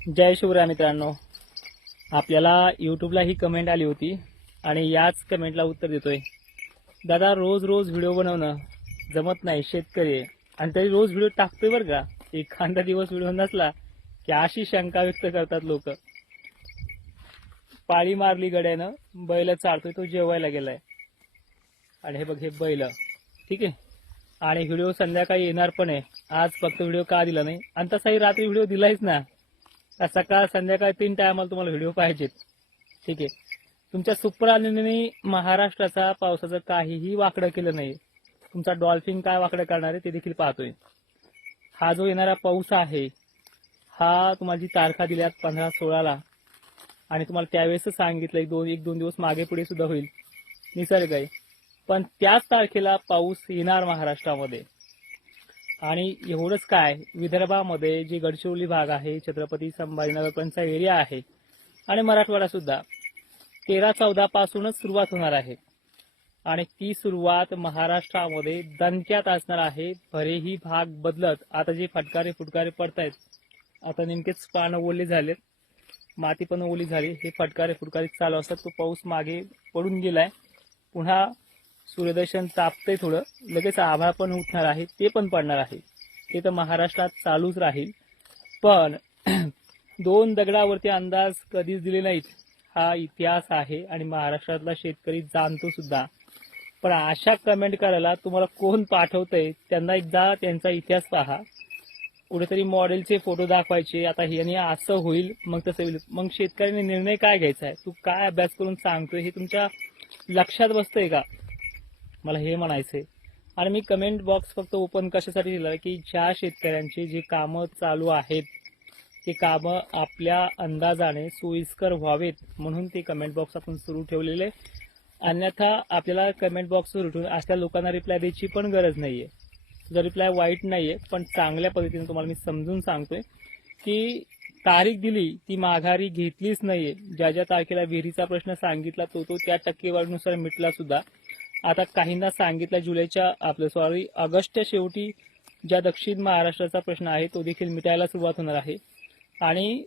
जय शिवराय मित्रांनो, आपल्याला यूट्यूबला ही कमेंट आली होती आणि याच कमेंटला उत्तर देतोय। दादा, रोज रोज व्हिडिओ बनवणं जमत नाही, शेतकरी आहे आणि तरी रोज व्हिडिओ टाकतोय बरं का। एखादा दिवस व्हिडिओ नसला की अशी शंका व्यक्त करतात लोक। पाळी मारली गड्यानं, बैल चालतोय, तो जेवायला गेलाय आणि हे बघ, हे बैल ठीक आहे। आणि व्हिडिओ संध्याकाळी येणार पण आहे। आज फक्त व्हिडिओ का दिला नाही, आणि तसाही रात्री व्हिडिओ दिलायच ना। सकाळ संध्याकाळ 3 टायमाला तुम्हाला व्हिडिओ पाहिजेत, ठीक आहे। तुमच्या सुपरआलीने महाराष्ट्राचा पावसाचं काहीही वाकडं केलं नाही। तुमचा डॉल्फिन काय वाकडं करणार आहे ते देखील पाहतोय। हा जो येणारा पाऊस आहे, हा तुम्हाला जी तारखा दिल्यात 15-16ला, आणि तुम्हाला त्यावेळेस सांगितलं एक दोन दिवस मागे पुढे सुद्धा होईल, निसर्ग आहे। पण त्याच तारखेला पाऊस येणार महाराष्ट्रामध्ये। आणि एवढंच काय, विदर्भामध्ये जे गडचिरोली भाग आहे, छत्रपती संभाजीनगरचा एरिया आहे आणि मराठवाडा सुद्धा 13-14 पासूनच सुरुवात होणार आहे। आणि ती सुरुवात महाराष्ट्रामध्ये दणक्यात असणार आहे। बरेही भाग बदलत, आता जे फटकारे फुटकारे पडतायत, आता नेमकेच पानं ओले झालेत, माती पण ओली झाली, हे फटकारे फुटकारे चालू असतात। तो पाऊस मागे पडून गेलाय, पुन्हा सूर्यदर्शन तापतंय थोडं, लगेच आभाळ पण उठणार आहे, ते पण पडणार आहे। ते तर महाराष्ट्रात चालूच राहील। पण 2 दगडावरती अंदाज कधीच दिले नाहीत, हा इतिहास आहे आणि महाराष्ट्रातला शेतकरी जाणतो सुद्धा। पण अशा कमेंट करायला तुम्हाला कोण पाठवतंय? त्यांना एकदा त्यांचा इतिहास पहा। कुठेतरी मॉडेलचे फोटो दाखवायचे, आता ह्याने असं होईल मग तसं होईल, मग शेतकऱ्यांनी निर्णय काय घ्यायचा आहे? तू काय अभ्यास करून सांगतोय हे तुमच्या लक्षात बसतंय का? मला हे म्हणायचंय। आणि मी कमेंट बॉक्स फक्त ओपन कशासाठी दिला की ज्या शेतकऱ्यांची जी कामं चालू आहेत ते कामं आपल्या अंदाजाने सोयीस्कर व्हावेत म्हणून ते कमेंट बॉक्स आपण सुरू ठेवलेले। अन्यथा आपल्याला कमेंट बॉक्स सुरू ठेवून अशा लोकांना रिप्लाय द्यायची पण गरज नाहीये। तुझा रिप्लाय वाईट नाहीये, पण चांगल्या पद्धतीने तुम्हाला मी समजून सांगतोय की तारीख दिली ती माघारी घेतलीच नाहीये। ज्या ज्या तारखेला विहिरीचा प्रश्न सांगितला तो त्या टक्केवारीनुसार मिटला सुद्धा। आता काहींना सांगितलं जुलैच्या ऑगस्टच्या शेवटी ज्या दक्षिण महाराष्ट्राचा प्रश्न आहे तो देखील मिटायला सुरुवात होणार आहे। आणि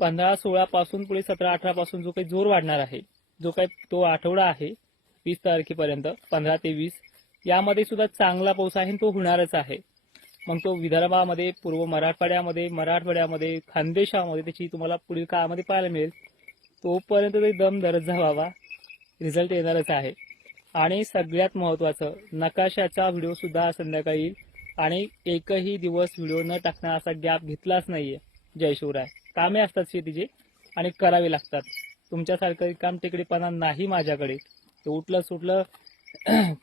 15-16 पासून पुढे 17-18 पासून जो काही जोर वाढणार आहे, जो काही तो आठवडा आहे 20 तारखेपर्यंत, 15 ते 20, यामध्ये सुद्धा चांगला पाऊस आहे, तो होणारच आहे। मग तो विदर्भामध्ये, पूर्व मराठवाड्यामध्ये, खानदेशामध्ये त्याची तुम्हाला पुढील काळामध्ये पाहायला मिळेल। तोपर्यंत ते दम धरत जावा, रिझल्ट येणारच आहे। आणि सगळ्यात महत्त्वाचं, नकाशाचा व्हिडिओ सुद्धा संध्याकाळी येईल आणि एकही दिवस व्हिडिओ न टाकणार असा गॅप घेतलाच नाहीये। जय शिवराय। कामे असतात शेतीचे आणि करावे लागतात, तुमच्यासारखं काम टेकडीपणा नाही माझ्याकडे। ते उठलं सुटलं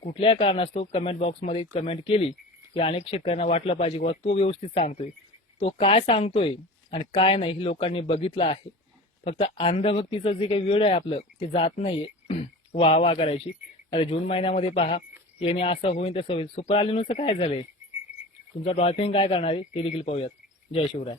कुठल्या कारणास्तव कमेंट बॉक्समध्ये कमेंट केली की अनेक शेतकऱ्यांना वाटलं पाहिजे की तो व्यवस्थित सांगतोय, तो काय सांगतोय आणि काय नाही हे लोकांनी बघितलं आहे। फक्त अंधभक्तीचं जे काही वेळ आहे आपलं, ते जात नाहीये वाह वाह करायची। अरे जून महिन्यामध्ये पहा, याने असं होईल तसं होईल, सुपर आलीनुसार काय झालंय, तुमचा डॉल्फिन काय करणार आहे ते देखील पाहूयात। जय शिवराय।